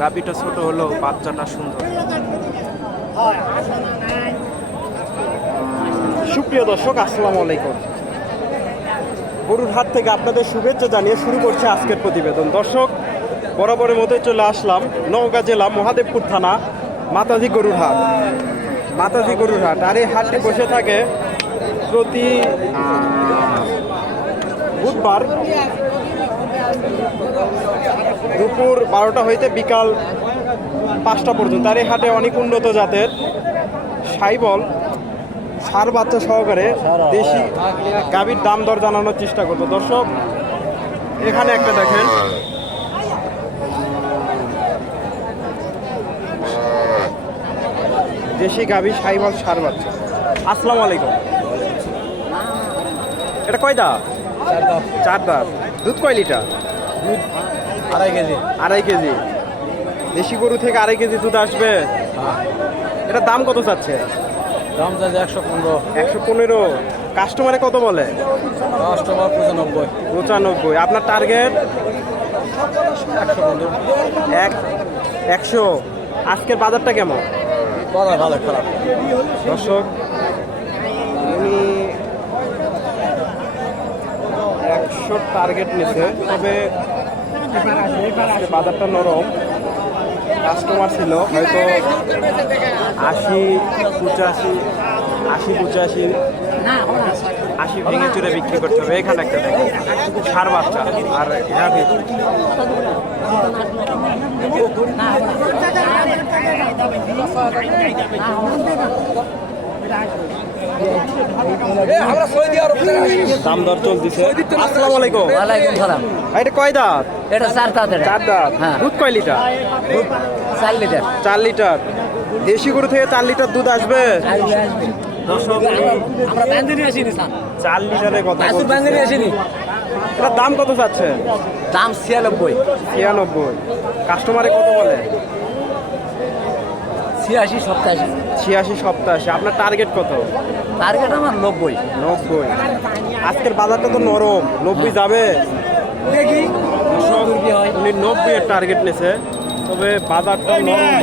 গাভীটা ছোট হলেও বাচ্চাটা সুন্দর। সুপ্রিয় দর্শক, আসসালামু আলাইকুম। গরুর হাট থেকে আপনাদের শুভেচ্ছা জানিয়ে শুরু করছে আজকের প্রতিবেদন। দর্শক, বরাবরের মধ্যে চলে আসলাম নওগাঁ জেলা মহাদেবপুর থানা মাতাজি গরুর হাট। মাতাজি গরুর হাট, আর এই হাটটি বসে থাকে প্রতি বুধবার দুপুর বারোটা হইতে বিকাল পাঁচটা পর্যন্ত। আর এই হাটে অনেক উন্নত জাতের সাইবল, সার বাচ্চা সহকারে দেশি গাভীর দাম দর জানানোর চেষ্টা করতো। দর্শক, এখানে একটা দেখেন। দেশি গাভী সাইবল, সার বাচ্চা। আসসালামু আলাইকুম। এটা কয় দাঁত চার দাঁত দুধ কয় লিটার? দুধ আড়াই কেজি। আড়াই কেজি। দেশি গরু থেকে আড়াই কেজি দুধ আসবে? এটা দাম কত চাচ্ছে? দাম চাইছে একশো পনেরো। একশো পনেরো। কাস্টমারে কত বলে? কাস্টমার পঁচানব্বই। পঁচানব্বই। আপনার টার্গেট? একশো পনেরো। এক একশো। আজকের বাজারটা কেমন? বাজার ভালো খারাপ। দর্শক একশো টার্গেট নিছে তবে বাজারটা নরম কাস্টমার ছিল হয়তো আশি পঁচাশি আশি পঁচাশি আশি ভেঙে চুরে বিক্রি করতে হবে এখানে একটা দেখেন সার বাচ্চা আর দাম দর চলতেছে। আসসালামু আলাইকুম। ওয়ালাইকুম সালাম। এটা কয় দাঁত? এটা চার দাঁত চার দাঁত। হ্যাঁ। দুধ কয় লিটার? চার লিটার। চার লিটার। দেশি গরু থেকে চার লিটার দুধ আসবে? চার লিটারের কথা আসিনি। এটার দাম কত চাচ্ছে? দাম ছিয়ানব্বই। ছিয়ানব্বই। কাস্টমারে কত বলে? ছিয়াশি সপ্তাশি ছিয়াশি সপ্তাহে আপনার টার্গেট কত? টার্গেট আমার নব্বই। নব্বই। আজকের বাজারটা তো নরম নব্বই যাবে? দেখি। দর্শক, উনি নব্বই এর টার্গেট নিছে। তবে বাজারটা নরম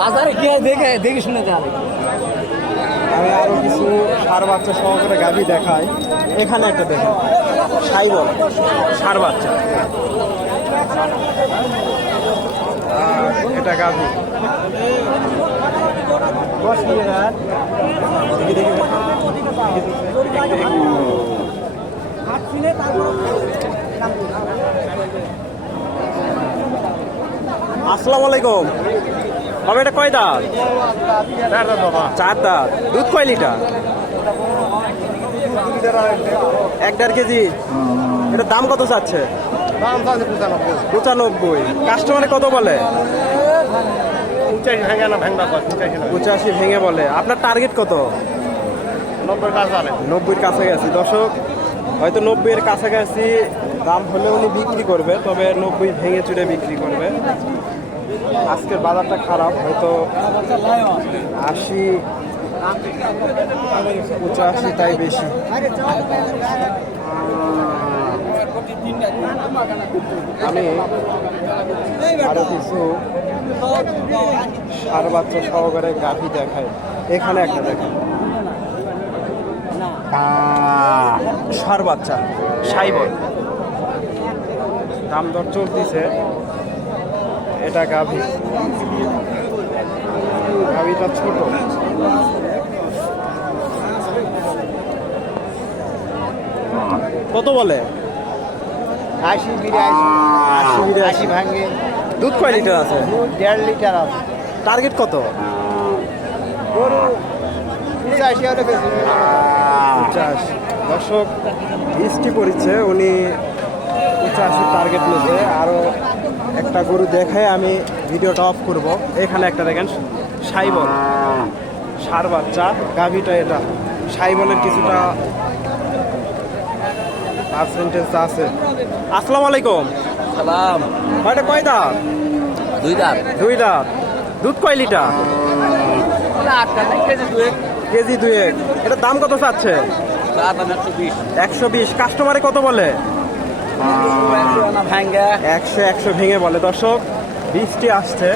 বাজারে কি দেখে দেখে শুনে যাবে আমি আরও কিছু সার বাচ্চা সহকারে গাভী দেখাই। এখানে একটা দেখেন সাইবল সার বাচ্চা। এটা গাভী। আসসালামু আলাইকুম। বাবা এটা কয় দাঁত? চার দাঁত। দুধ কয় লিটার? এক দেড় কেজি। এটার দাম কত চাচ্ছে? পঁচানব্বই। কাস্টমারে কত বলে? পঁচাশি ভেঙে না ভেঙবা কর পঁচাশি না পঁচাশি ভেঙে বলে। আপনার টার্গেট কত? নব্বই টাকা নব্বইয়ের কাছাকাছি। দর্শক হয়তো নব্বইয়ের কাছাকাছি দাম হলে উনি বিক্রি করবে তবে নব্বই ভেঙে চুরে বিক্রি করবে। আজকের বাজারটা খারাপ হয়তো আশি পঁচাশি তাই বেশি। আমি আরও কিছু সার বাচ্চা সহকারে গাভী দেখাই। এখানে একটা দেখাই সার বাচ্চা সাইবল দাম দর চলতেছে। এটা গাভী। গাভীটা ছোট। কত বলে? আশি বিরাশি আশি বিরাশি। আশি ভাঙে। দুধ কয় লিটার আছে? দেড় লিটার আছে। টার্গেট কত? গরু পঁচাশি হলে বেশি। পঞ্চাশ দর্শক বৃষ্টি পড়ছে উনি পঁচাশি টার্গেট নিয়েছে আরও একটা গরু দেখে আমি ভিডিওটা অফ করব। এখানে একটা দেখেন সাইবল সার বাচ্চা গাভিটা এটা। সাইবলের কিছুটা পাঁচ সেন্টেন্স আছে। আসসালামু আলাইকুম। সালাম। ভাইটা কয় দাঁত? দুই দাঁত। দুই দাঁত। দুধ কয় লিটার? কেজি দুই এটা দাম কত চাচ্ছে একশো বিশ। কাস্টমারে কত বলে? একশো একশো ভেঙে বলে। দর্শক বৃষ্টি আসছে।